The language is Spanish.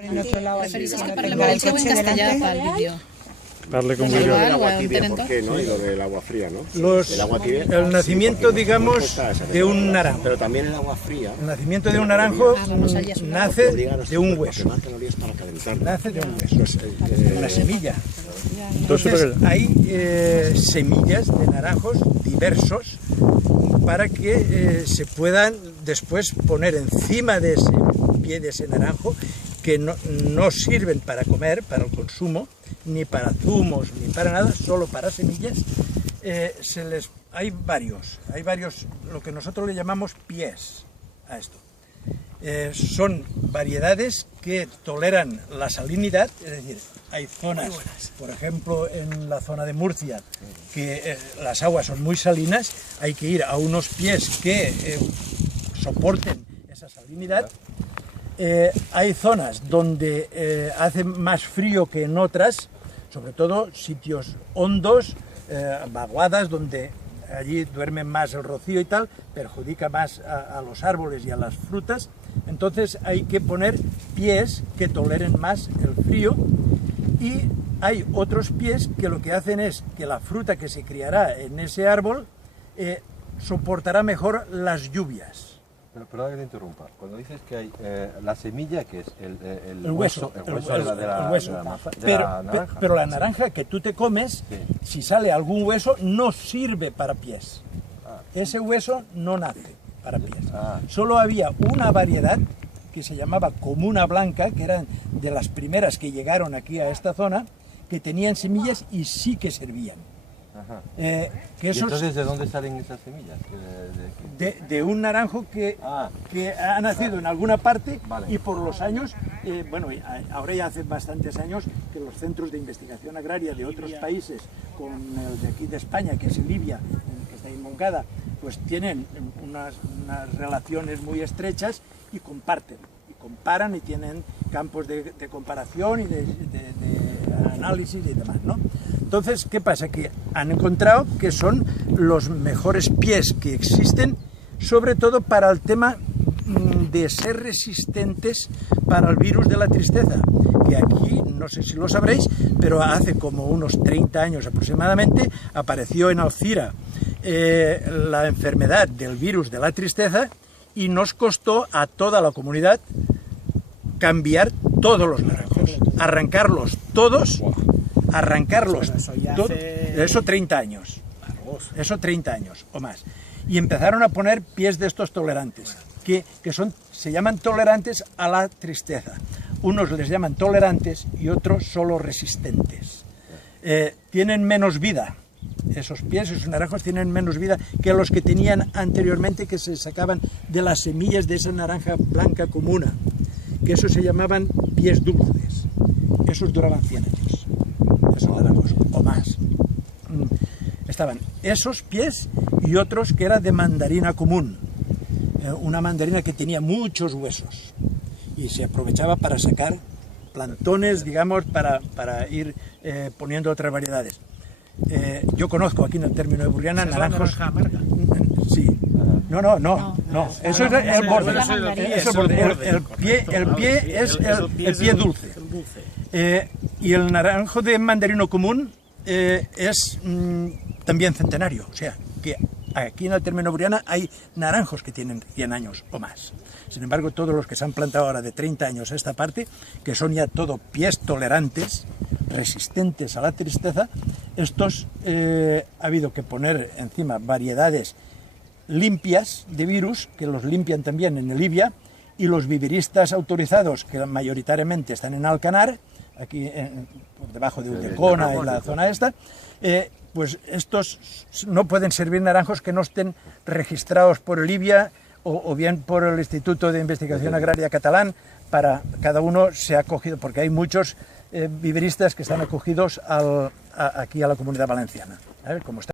Preferís que parlem en castellà pel vídeo. Darle con el agua tibia, ¿por qué, no? Y lo del agua fría, ¿no? El agua tibia, el nacimiento, digamos, de un naranjo. Pero también el agua fría. El nacimiento de un naranjo nace de un hueso. Nace de un hueso. Una semilla. Entonces hay semillas de naranjos diversos para que se puedan después poner encima de ese pie de ese naranjo, que no sirven para comer, para el consumo, ni para zumos, ni para nada, solo para semillas. Hay varios, lo que nosotros le llamamos pies a esto. Son variedades que toleran la salinidad, es decir, hay zonas, por ejemplo en la zona de Murcia, que las aguas son muy salinas, hay que ir a unos pies que soporten esa salinidad. Hay zonas donde hace más frío que en otras, sobre todo sitios hondos, vaguadas, donde allí duerme más el rocío y tal, perjudica más a los árboles y a las frutas. Entonces hay que poner pies que toleren más el frío, y hay otros pies que lo que hacen es que la fruta que se criará en ese árbol soportará mejor las lluvias. Pero perdón que te interrumpa. Cuando dices que hay la semilla, que es el hueso, de la naranja. Pero la naranja que tú te comes, sí, si sale algún hueso, no sirve para pies. Ese hueso no nace para pies. Solo había una variedad que se llamaba comuna blanca, que eran de las primeras que llegaron aquí a esta zona, que tenían semillas y sí que servían. Entonces, ¿de dónde salen esas semillas? De un naranjo que ha nacido en alguna parte, y por los años, bueno, ahora ya hace bastantes años que los centros de investigación agraria de otros países, con el de aquí de España, que es Libia, que está en Moncada, pues tienen unas relaciones muy estrechas y comparten, y comparan, y tienen campos de comparación y de análisis y demás, ¿no? Entonces, ¿qué pasa? Que han encontrado que son los mejores pies que existen, sobre todo para el tema de ser resistentes para el virus de la tristeza, que aquí, no sé si lo sabréis, pero hace como unos 30 años aproximadamente, apareció en Alcira la enfermedad del virus de la tristeza, y nos costó a toda la comunidad cambiar todos los naranjos, arrancarlos todos, eso 30 años, eso 30 años o más, y empezaron a poner pies de estos tolerantes, que se llaman tolerantes a la tristeza. Unos les llaman tolerantes y otros solo resistentes. Tienen menos vida, esos pies, esos naranjos tienen menos vida que los que tenían anteriormente, que se sacaban de las semillas de esa naranja blanca comuna, que esos se llamaban pies dulces. Esos duraban 100 años, esos naranjos, o más. Estaban esos pies y otros que era de mandarina común, una mandarina que tenía muchos huesos y se aprovechaba para sacar plantones, digamos, para ir poniendo otras variedades. Yo conozco aquí en el término de Burriana naranjos... Sí. No. Eso es el borde. El pie es el pie dulce. Y el naranjo de mandarino común es también centenario. O sea, que aquí en el término Burriana hay naranjos que tienen 100 años o más. Sin embargo, todos los que se han plantado ahora de 30 años a esta parte, que son ya todo pies tolerantes, resistentes a la tristeza, estos ha habido que poner encima variedades limpias de virus, que los limpian también en el Libia, y los viveristas autorizados, que mayoritariamente están en Alcanar, aquí por debajo de Ulldecona, en la zona esta, pues estos no pueden servir naranjos que no estén registrados por el Libia o bien por el Instituto de Investigación Agraria Catalán. Para cada uno se ha acogido, porque hay muchos viveristas que están acogidos aquí a la Comunidad Valenciana, como está